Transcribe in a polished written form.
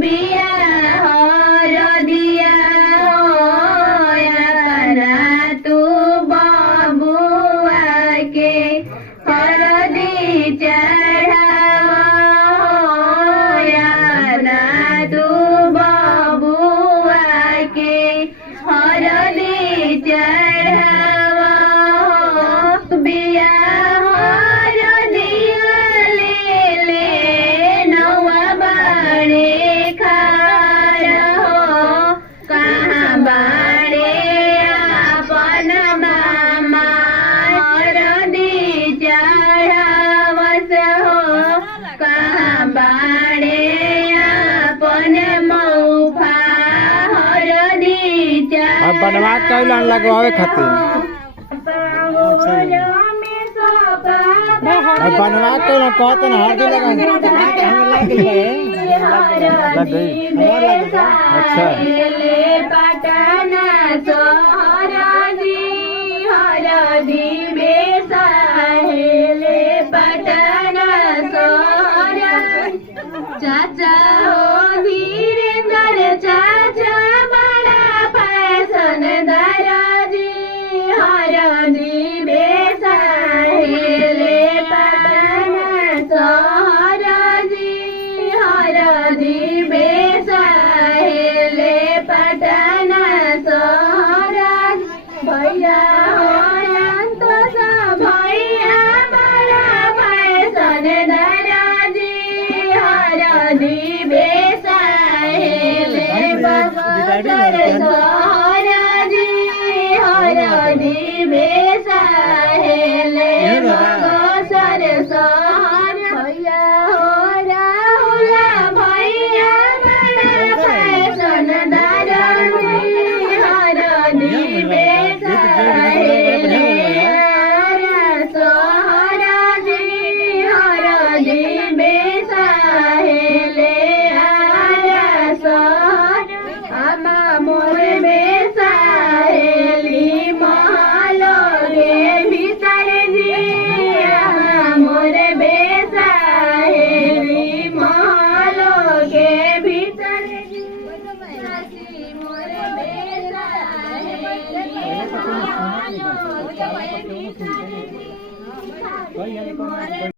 बिया हर दिया करा तू बबुआ के हरदी चढ़ावा तू बबुआ के हरदी चढ़ावा बिया बनवा कैलन लगवावे खातिर बनवा कैलन कहते ना हल्दी लगा अच्छा चाचा हो धीरेन्द्र चाचा बड़ा फैशन दराजी हरदी बेसाहेले पटन सहराजी हरदी बेसाहेले पटन सहराज भैया भैया बड़ा फैशन दराजी हरदी बेसाहेले बगसर सहराजी हरदी बेसाहेले बगसर सहर भैया हो राहुला भैया बड़ा फैशन दराजी हरदी बेसाहेले सहराजी हरदी बेसाहेले मोर बेसाहेली महलो रे भीतर जी मोर बेसाहेली महलो के भीतर जी मोर बेसाहेली महलो के भीतर जी।